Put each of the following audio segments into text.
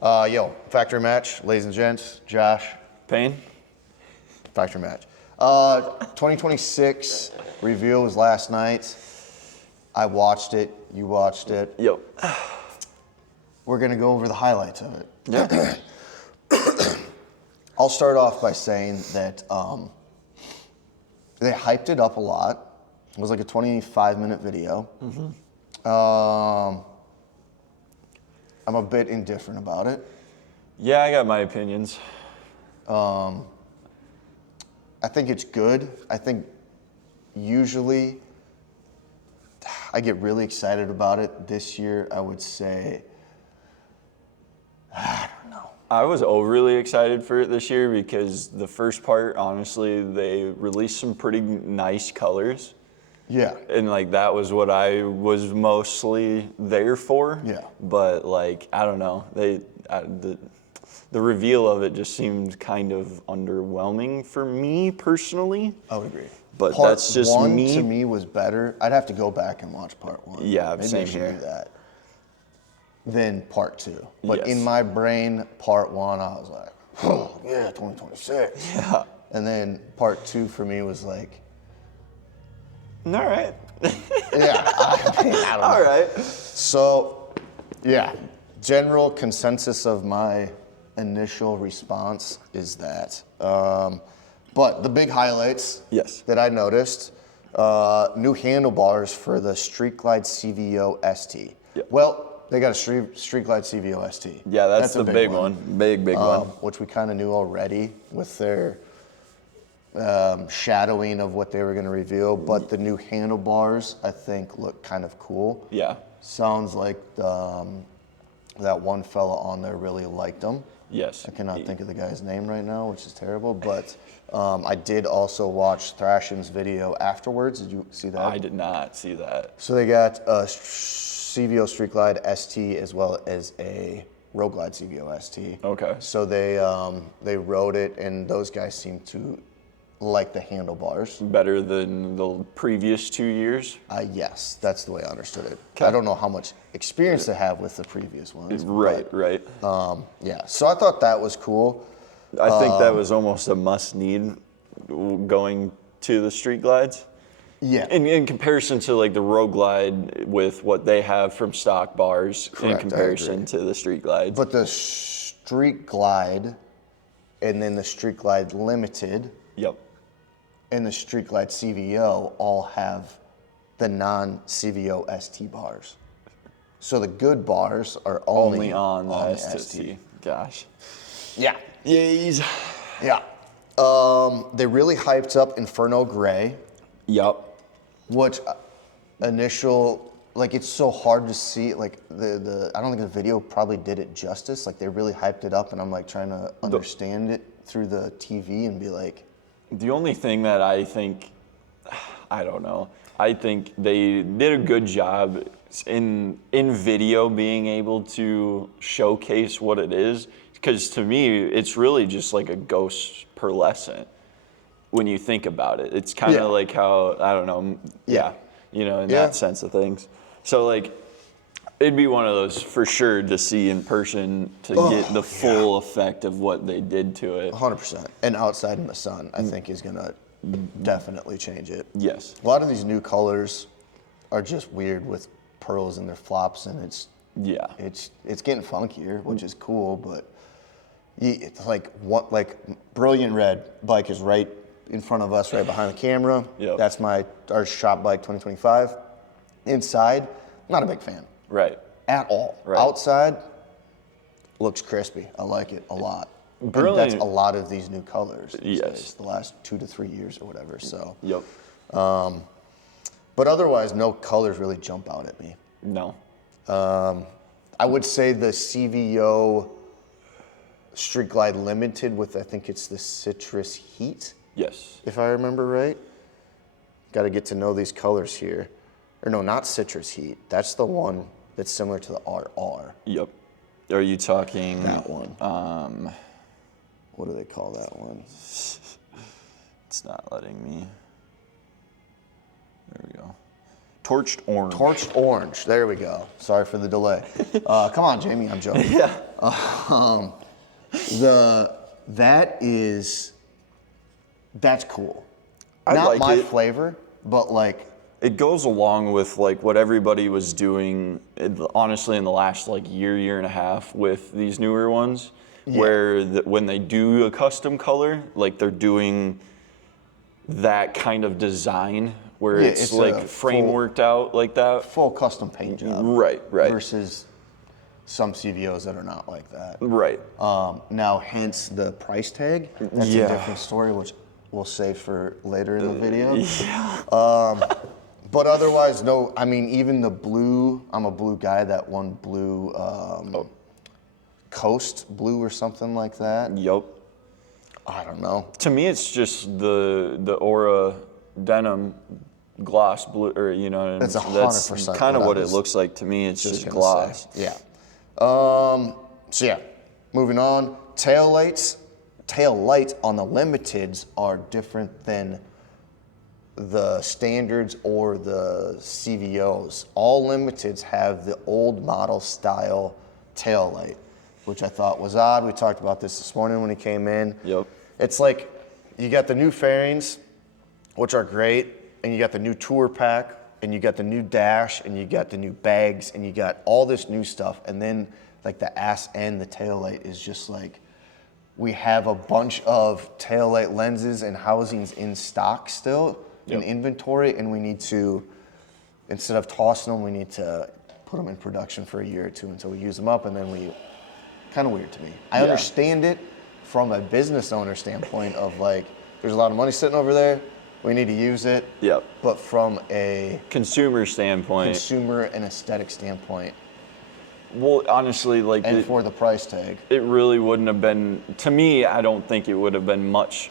Factory match, ladies and gents. Josh, Payne? factory match. 2026 reveal was last night. I watched it. You watched it. Yep. We're going to go over the highlights of it. Yeah. I'll start off by saying that they hyped it up a lot. It was like a 25-minute video. I'm a bit indifferent about it. Yeah, I got my opinions. I think it's good. I think usually I get really excited about it. This year, I would say, I don't know. I was overly excited for it this year because the first part, honestly, they released some pretty nice colors. Yeah. And like that was what I was mostly there for. Yeah. But like I don't know, the reveal of it just seemed kind of underwhelming for me personally. I would agree. But Part that's just one me. To me was better. I'd have to go back and watch part one. Yeah, Maybe same I should here. do that. Then part two. But Yes. in my brain, part one, I was like, oh, yeah, 2026. Yeah. And then part two for me was like, All right. yeah, I don't know. All right. So, yeah, general consensus of my initial response is that. But the big highlights Yes. that I noticed, new handlebars for the Street Glide CVO ST. Yep. Well, they got a Street Glide CVO ST. Yeah, that's a the big one. Big one. Which we kind of knew already with their shadowing of what they were going to reveal. But the new handlebars, I think, look kind of cool. Yeah. Sounds like that one fella on there really liked them. Yes. I cannot think of the guy's name right now, which is terrible. But I did also watch Thrashin's video afterwards. Did you see that? I did not see that. So they got a CVO Street Glide ST as well as a Road Glide CVO ST. Okay. So they rode it, and those guys seem to like the handlebars. Better than the previous 2 years? Yes, that's the way I understood it. Okay. I don't know how much experience they have with the previous ones. Right. Yeah, so I thought that was cool. I think that was almost a must-need going to the Street Glides. Yeah. In comparison to like the Road Glide with what they have from stock bars Correct, in I comparison agree. to the Street Glides. But the Street Glide and then the Street Glide Limited Yep. and the Street Glide CVO all have the non-CVO ST bars. So the good bars are only on the ST. ST. Gosh. Yeah. Yays. Yeah. They really hyped up Inferno Gray, Yep. which it's so hard to see. Like I don't think the video probably did it justice. Like they really hyped it up, and I'm like trying to understand it through the TV and be like. The only thing that I think, I don't know, I think they did a good job in video being able to showcase what it is. Because to me, it's really just like a ghost pearlescent when you think about it. It's kind of like how, I don't know, in that sense of things. So like, it'd be one of those for sure to see in person to get the full effect of what they did to it. 100%. And outside in the sun, I think is gonna definitely change it. Yes. A lot of these new colors are just weird with pearls in their flops, and it's getting funkier, which is cool. But it's like Brilliant Red bike is right in front of us, right behind the camera. Yep. That's our shop bike 2025. Inside, not a big fan. Right. At all. Right. Outside, looks crispy. I like it a lot. Brilliant. And that's a lot of these new colors. These Yes. days, the last 2 to 3 years or whatever. So. Yep. But otherwise, no colors really jump out at me. No. I would say the CVO Street Glide Limited with, I think it's the Citrus Heat, Yes. if I remember right. Got to get to know these colors here. Or no, not Citrus Heat. That's the one that's similar to the RR. Yep. Are you talking That one. What do they call that one? It's not letting me. There we go. Torched orange. Torched Orange. There we go. Sorry for the delay. Come on, Jamie. I'm joking. Yeah. That's cool. I Not like my it. flavor, but like It goes along with like what everybody was doing, honestly, in the last like year and a half with these newer ones, where when they do a custom color, like they're doing that kind of design where it's like frameworked out like that. Full custom paint job. Right. Versus some CVOs that are not like that. Right. Now, hence the price tag. That's a different story, which we'll save for later in the video. But otherwise, no. I mean, even the blue. I'm a blue guy. That one blue, Coast Blue or something like that. Yep. I don't know. To me, it's just the Aura denim gloss blue, or That's 100%. That's kind of what it looks like to me. It's just gloss. Yeah. So yeah, moving on. Tail lights on the limiteds are different than the standards or the CVOs. All limiteds have the old model style tail light, which I thought was odd. We talked about this morning when he came in. Yep. It's like you got the new fairings, which are great, and you got the new tour pack, and you got the new dash, and you got the new bags, and you got all this new stuff, and then like the ass and the tail light is just like, we have a bunch of tail light lenses and housings in stock still in inventory, and we need to, instead of tossing them, we need to put them in production for a year or two until we use them up, and then we, kind of weird to me. I understand it from a business owner standpoint of like, there's a lot of money sitting over there, we need to use it. Yep. But from a consumer standpoint, consumer and aesthetic standpoint, well, honestly, like, and for the price tag, it really wouldn't have been, to me, I don't think it would have been much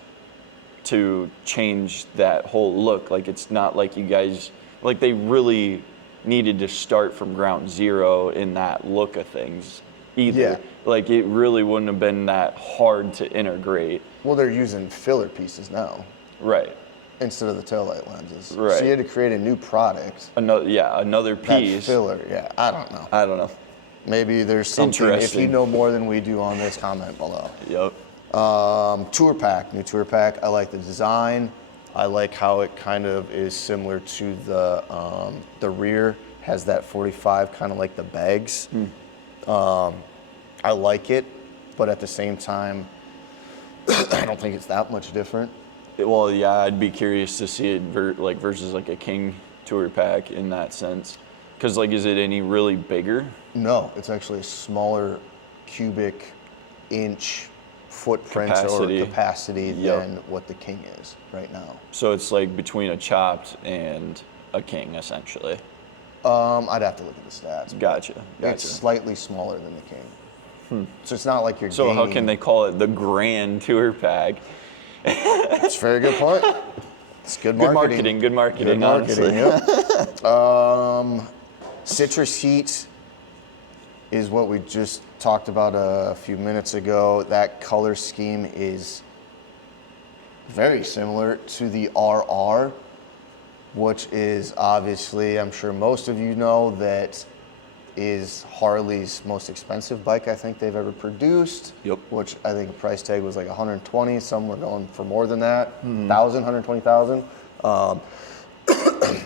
to change that whole look. Like, it's not like you guys, like, they really needed to start from ground zero in that look of things either. Yeah. Like, it really wouldn't have been that hard to integrate. well, they're using filler pieces now Right. instead of the taillight lenses. Right. So you had to create a new product. Another That piece. filler, I don't know. Maybe there's something, if you Interesting. know more than we do on this, comment below. Yep. Tour pack, new tour pack. I like the design. I like how it kind of is similar to the rear, has that 45, kind of like the bags. I like it, but at the same time, I don't think it's that much different. Well, yeah, I'd be curious to see it versus like a King tour pack in that sense. Because, like, is it any really bigger? No, it's actually a smaller cubic inch footprint or capacity than what the King is right now. So it's like between a chopped and a King, essentially. I'd have to look at the stats. Gotcha. It's slightly smaller than the King. So it's not like you're So gaining. how can they call it the Grand Tour Pack? That's a very good point. It's good marketing. Good marketing, honestly. Yep. Citrus Heat is what we just talked about a few minutes ago. That color scheme is very similar to the RR, which is obviously, I'm sure most of you know, that is Harley's most expensive bike I think they've ever produced. Yep. Which I think the price tag was like 120. Some were going for more than that, 120,000.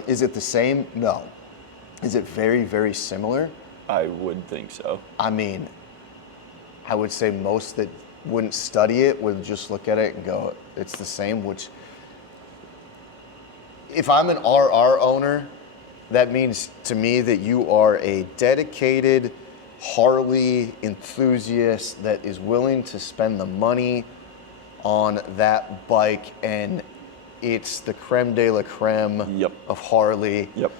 Is it the same? No. Is it very, very similar? I would think so. I mean, I would say most that wouldn't study it would just look at it and go, it's the same, which if I'm an RR owner, that means to me that you are a dedicated Harley enthusiast that is willing to spend the money on that bike, and it's the creme de la creme of Harley. Yep.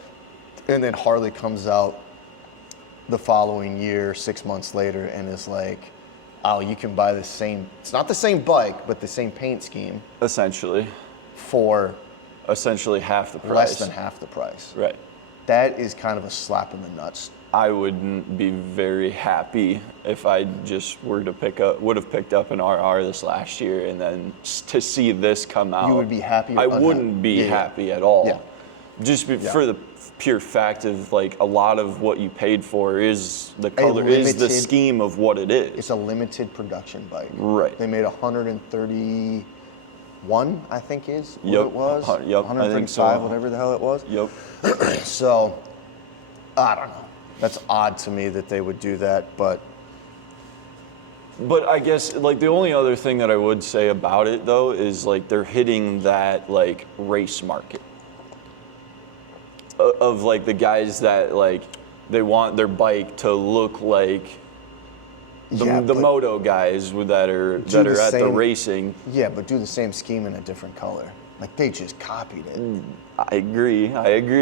And then Harley comes out the following year, 6 months later, and is like, oh, you can buy the same, it's not the same bike, but the same paint scheme. Essentially. For essentially half the price. Less than half the price. Right. That is kind of a slap in the nuts. I wouldn't be very happy if I just would have picked up an RR this last year, and then to see this come out. You would be happy? I wouldn't be happy at all. Yeah. Just pure fact of like a lot of what you paid for is the color, is the scheme of what it is. It's a limited production bike. Right. They made 131, I think is what it was. Yep. 135, I think so. whatever the hell it was. Yep. So, I don't know. That's odd to me that they would do that, but I guess like the only other thing that I would say about it though is like they're hitting that like race market of like the guys that like they want their bike to look like the moto guys that are at the racing. Yeah, but do the same scheme in a different color. Like they just copied it. I agree.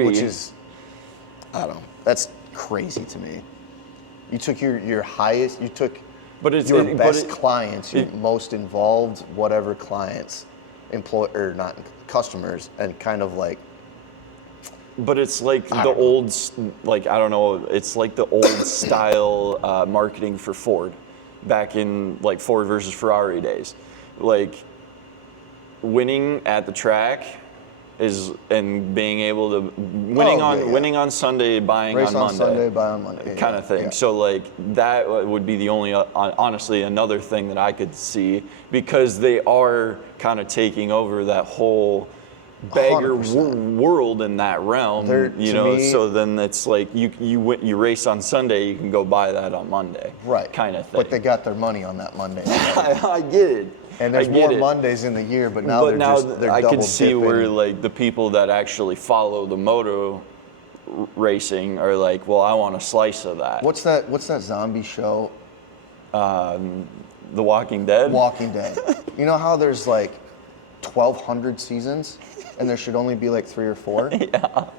Which is, I don't know. That's crazy to me. You took your highest. You took. But it's your best clients, your most involved, whatever clients, or not customers, and kind of like. But it's like the old, like I don't know, it's like the old style marketing for Ford, back in like Ford versus Ferrari days, like winning at the track. And being able to winning on Sunday, buying race on Monday. Sunday, buy on Monday, kind of thing. Yeah. So like that would be the only honestly another thing that I could see, because they are kind of taking over that whole bagger world in that realm. So then it's like you race on Sunday, you can go buy that on Monday. Right. Kind of thing. But they got their money on that Monday. I get it. And there's more Mondays in the year, but now they're I double can see dipping. where like the people that actually follow the moto racing are like, well, I want a slice of that. What's that zombie show? The Walking Dead. Walking Dead. You know how there's like 1,200 seasons, and there should only be like 3 or 4. Yeah.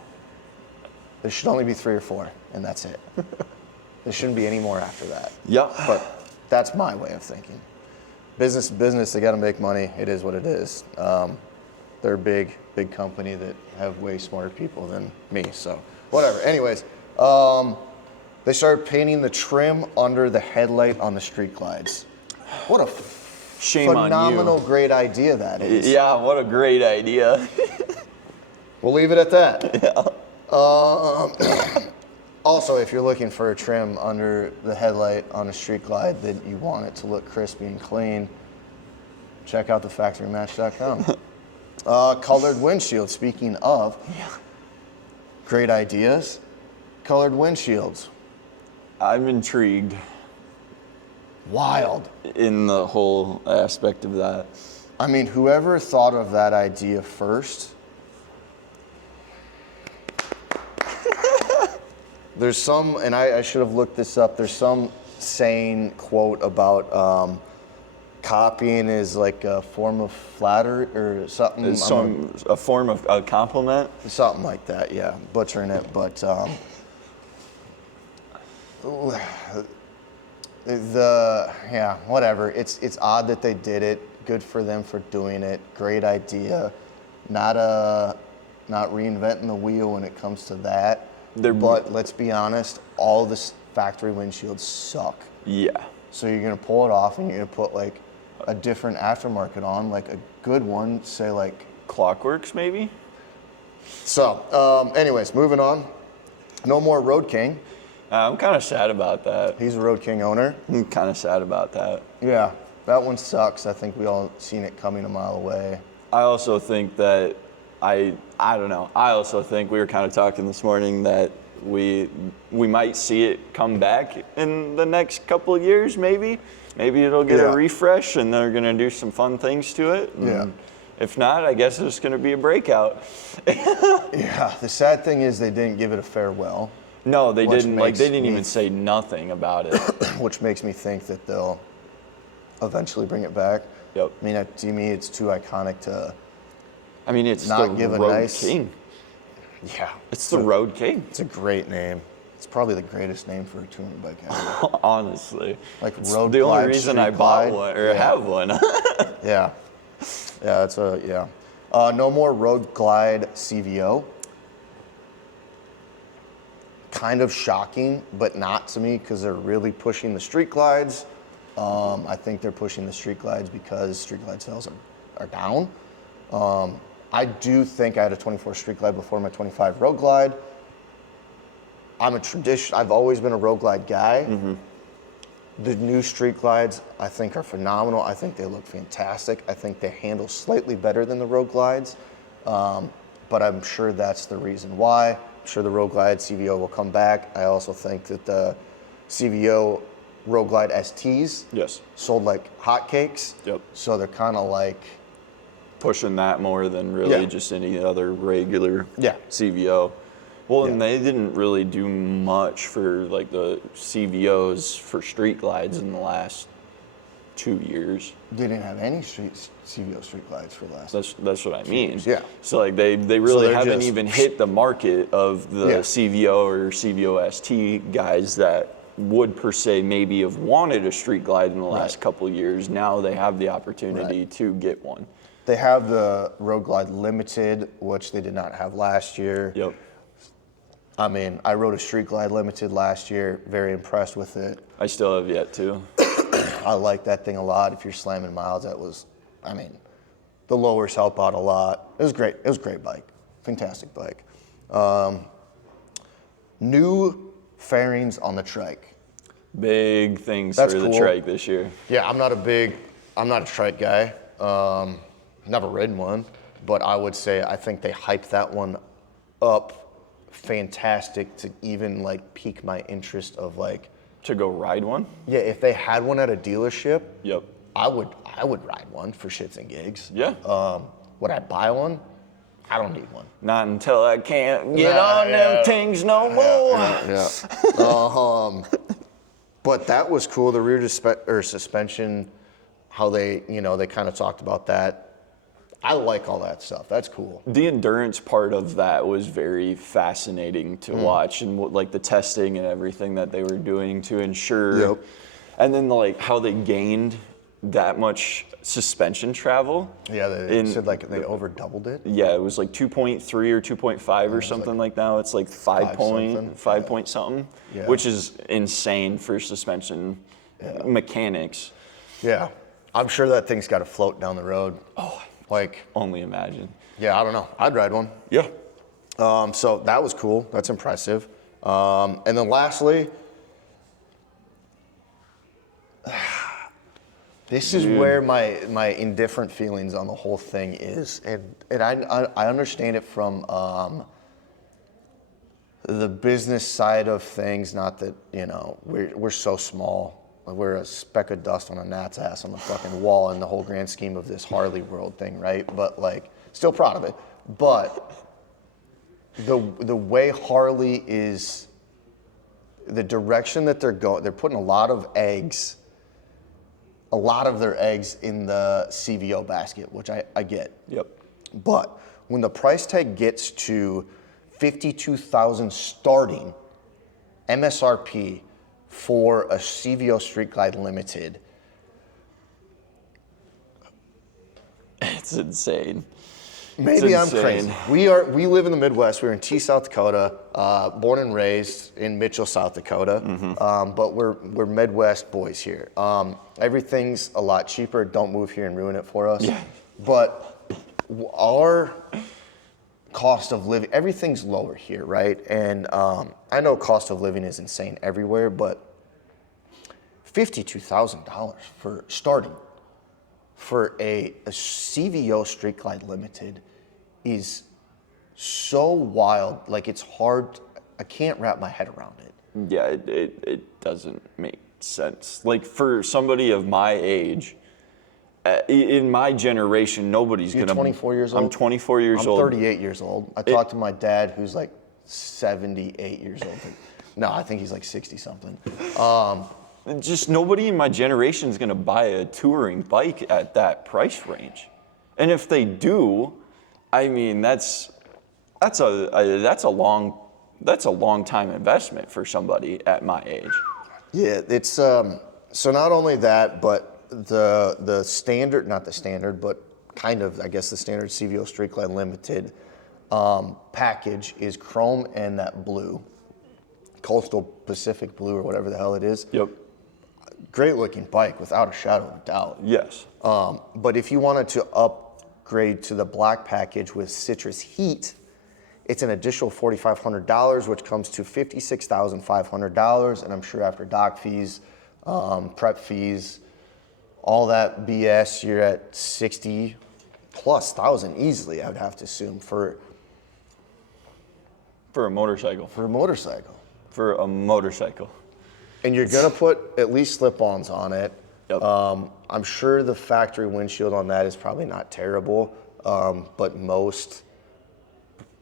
There should only be 3 or 4, and that's it. There shouldn't be any more after that. Yeah. But that's my way of thinking. Business, they got to make money. It is what it is. They're a big company that have way smarter people than me. So whatever. Anyways, they started painting the trim under the headlight on the street glides. What a phenomenal, great idea that is. Yeah, what a great idea. We'll leave it at that. Yeah. Also, if you're looking for a trim under the headlight on a street glide that you want it to look crispy and clean, check out thefactorymatch.com. Colored windshield. Speaking of great ideas, colored windshields. I'm intrigued. Wild. In the whole aspect of that. I mean, whoever thought of that idea first, there's some, and I should have looked this up, there's some saying, quote, about copying is like a form of flattery or something. A form of a compliment? Something like that, yeah. Butchering it, but whatever. It's odd that they did it. Good for them for doing it. Great idea. Not reinventing the wheel when it comes to that. But let's be honest, all the factory windshields suck. Yeah. So you're gonna pull it off and you're gonna put like a different aftermarket on, like a good one, say like Clockworks maybe? So, anyways, moving on. No more Road King. I'm kind of sad about that. He's a Road King owner. I'm kind of sad about that. Yeah, that one sucks. I think we all seen it coming a mile away. I also think that I don't know. I also think we were kind of talking this morning that we might see it come back in the next couple of years, maybe. Maybe it'll get a refresh and they're going to do some fun things to it. Yeah. If not, I guess it's going to be a breakout. Yeah, the sad thing is they didn't give it a farewell. No, they didn't. Like, they didn't even say nothing about it. Which makes me think that they'll eventually bring it back. Yep. I mean, to me, it's too iconic to. I mean, it's not the give a Road nice King. Yeah. It's the Road King. It's a great name. It's probably the greatest name for a touring bike ever. Honestly. Like it's Road the Glide, only reason Street I bought Glide. one or have one. Yeah. Yeah, that's no more Road Glide CVO. Kind of shocking, but not to me because they're really pushing the street glides. I think they're pushing the street glides because street glide sales are down. I do think I had a 24 street glide before my 25 road glide. I've always been a Road Glide guy. The new Street Glides, I think, are phenomenal. I think they look fantastic. I think they handle slightly better than the Road Glides, but I'm sure that's the reason why. I'm sure the Road Glide CVO will come back. I also think that the CVO Road Glide STs sold like hotcakes. Yep. So they're kind of like pushing that more than really just any other regular CVO. Well, and they didn't really do much for like the CVOs for Street Glides in the last 2 years. They didn't have any CVO Street Glides for the last. That's what I mean. Yeah. So like they really haven't even hit the market of the CVO or CVO ST guys that would per se maybe have wanted a Street Glide in the last couple of years. Now they have the opportunity to get one. They have the Road Glide Limited, which they did not have last year. Yep. I mean, I rode a Street Glide Limited last year. Very impressed with it. I still have yet to. I like that thing a lot. If you're slamming miles, the lowers help out a lot. It was great. It was a great bike. Fantastic bike. New fairings on the trike. Big things for the trike this year. Yeah, I'm not a trike guy. Never ridden one, but I would say I think they hyped that one up fantastic to even like pique my interest of like to go ride one. Yeah, if they had one at a dealership, yep, I would ride one for shits and gigs. Yeah. Would I buy one? I don't need one. Not until I can't get on them things no more. Yeah. But that was cool. The rear suspension, how they kind of talked about that. I like all that stuff. That's cool. The endurance part of that was very fascinating to watch, and like the testing and everything that they were doing to ensure. Yep. And then like how they gained that much suspension travel. Yeah, they said like they over doubled it. Yeah, it was like 2.3 or 2.5 or something like now. It's like 5 point something, which is insane for suspension mechanics. Yeah, I'm sure that thing's got to float down the road. Oh, like only imagine. Yeah, I don't know. I'd ride one. Yeah. So that was cool. That's impressive. And then lastly, this is where my indifferent feelings on the whole thing is, and I understand it from the business side of things. Not that we're so small. We're a speck of dust on a gnat's ass on the fucking wall in the whole grand scheme of this Harley world thing, right? But like, still proud of it. But the way Harley is, the direction that they're going, they're putting a lot of their eggs in the CVO basket, which I get. Yep. But when the price tag gets to $52,000 starting MSRP for a CVO Street Glide Limited, it's insane. Maybe I'm crazy. We live in the Midwest. We're in T, South Dakota, born and raised in Mitchell, South Dakota. But we're Midwest boys here. Everything's a lot cheaper. Don't move here and ruin it for us. Yeah. But our cost of living, everything's lower here, right? And I know cost of living is insane everywhere, but $52,000 for starting for a CVO Street Glide Limited is so wild. Like, it's hard. I can't wrap my head around it. Yeah, it doesn't make sense. Like, for somebody of my age, in my generation, nobody's You're gonna. 24 years old? I'm 24 years old. I'm 38 years old. I talked to my dad, who's like 78 years old. No, I think he's like 60 something. Just nobody in my generation is gonna buy a touring bike at that price range, and if they do, I mean that's a long time investment for somebody at my age. Yeah, it's so not only that, but the standard, not the standard, but kind of, I guess, the standard CVO Street Glide Limited package is chrome and that blue, Coastal Pacific blue or whatever the hell it is. Yep. Great looking bike without a shadow of a doubt. Yes. But if you wanted to upgrade to the black package with citrus heat, It's an additional $4,500, which comes to $56,500. And I'm sure after doc fees, prep fees, all that BS, you're at 60 plus thousand easily, I would have to assume, for a motorcycle. For a motorcycle. For a motorcycle. And you're gonna put at least slip-ons on it. Yep. I'm sure the factory windshield on that is probably not terrible, but most.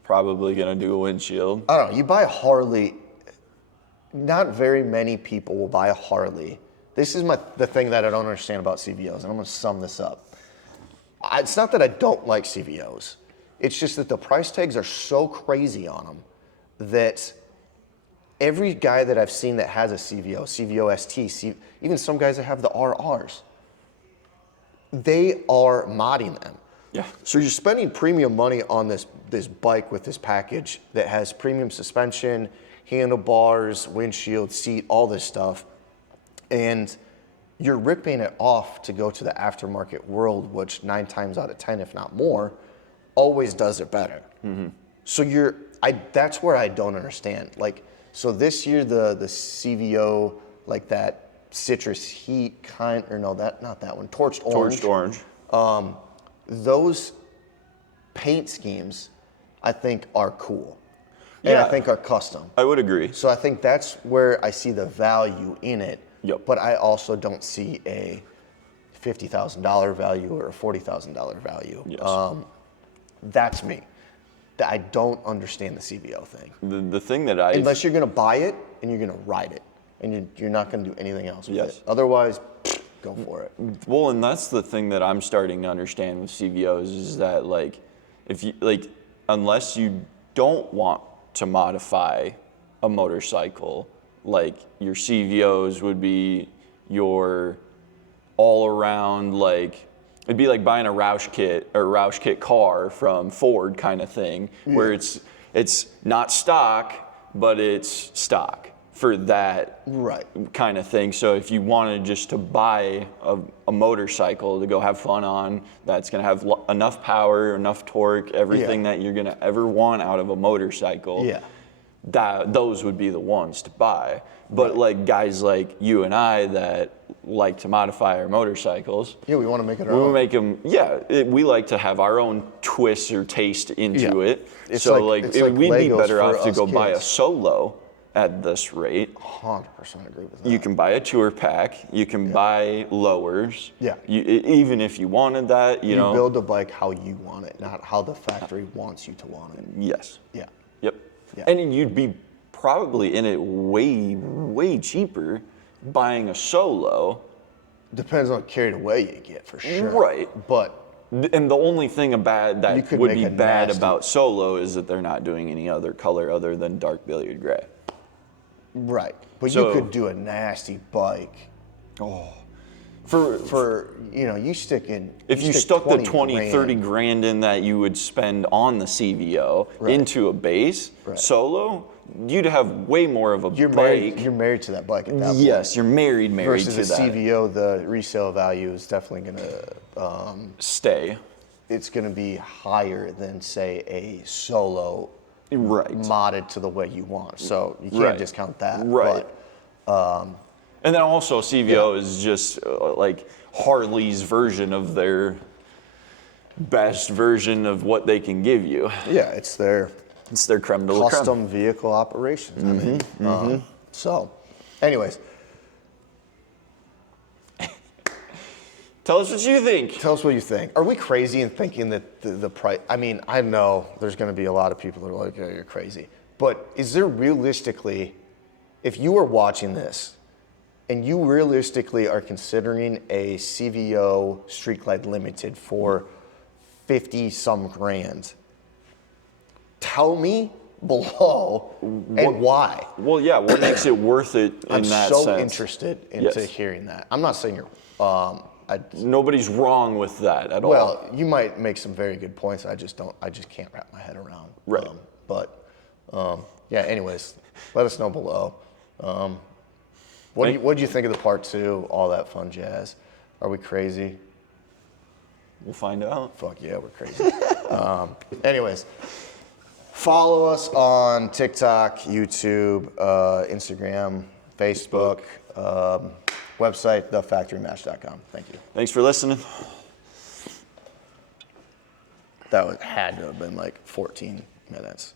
Probably gonna do a windshield. I don't know, you buy a Harley, not very many people will buy a Harley. This is the thing that I don't understand about CVOs, and I'm gonna sum this up. It's not that I don't like CVOs. It's just that the price tags are so crazy on them that every guy that I've seen that has a CVO, CVO ST, even some guys that have the RRs, they are modding them. Yeah. So you're spending premium money on this bike with this package that has premium suspension, handlebars, windshield, seat, all this stuff, and you're ripping it off to go to the aftermarket world, which 9 times out of 10, if not more, always does it better. Mm-hmm. So that's where I don't understand. Like, so this year the CVO, like that citrus heat kind, or no, not that one, torched orange. Torched orange. Those paint schemes, I think, are cool. And Yeah. I think are custom. I would agree. So I think that's where I see the value in it. Yep. But I also don't see a $50,000 value or a $40,000 value. Yes. That's me. I don't understand the CVO thing. The thing that Unless you're going to buy it and you're going to ride it, and you're not going to do anything else with Yes. it. Otherwise, go for it. Well, and that's the thing that I'm starting to understand with CVOs is that, like, if you unless you don't want to modify a motorcycle, like, your CVOs would be your all-around, like, it'd be like buying a Roush kit car from Ford kind of thing, where it's not stock, but it's stock for that kind of thing. So if you wanted just to buy a motorcycle to go have fun on, that's going to have enough power, enough torque, everything that you're going to ever want out of a motorcycle, those would be the ones to buy. But like guys like you and I that like to modify our motorcycles. Yeah, we want to make it our own. We make them, we like to have our own twist or taste into it. It's so like we'd be Legos better off for to us go buy a kids. Solo at this rate. 100% agree with that. You can buy a tour pack. You can buy lowers. Yeah. Even if you wanted that, you know. build the bike how you want it, not how the factory wants you to want it. Yes. Yeah. Yep. Yeah. And then you'd be probably in it way cheaper buying a Solo. Depends on carried away you get, for sure. Right. But And the only thing that You could would make be a bad nasty- about Solo is that they're not doing any other color other than dark billiard gray. right. But So- you could do a nasty bike. Oh. For you stick in. If you stick stuck the 20, grand. 30 grand in that you would spend on the CVO into a base Solo, you'd have way more of a You're bike. married to that bike at that point. Yes, you're married Versus to a that. CVO, the resale value is definitely gonna Stay. it's gonna be higher than, say, a Solo Right. modded to the way you want. So you can't Right. discount that. Right. But, And then also CVO is just like Harley's version of their best version of what they can give you. yeah, it's their It's their creme de la creme. custom vehicle operations. I mean, so, anyways, Tell us what you think. tell us what you think. Are we crazy in thinking that the price? I mean, I know there's going to be a lot of people that are like, "Yeah, you're crazy." But is there realistically, if you are watching this, and you realistically are considering a CVO Street Glide Limited for 50 some grand, tell me below and why. Well, yeah, what makes it worth it in I'm that so sense? interested into hearing that. I'm not saying you're. Nobody's wrong with that at all. Well, you might make some very good points. I just can't wrap my head around. Right. Yeah. Anyways, let us know below. What do you think of the part 2? All that fun jazz. Are we crazy? We'll find out. Fuck yeah, we're crazy. Anyways, Follow us on TikTok, YouTube, Instagram, Facebook, website, thefactorymatch.com. Thank you. Thanks for listening. That had to have been like 14 minutes.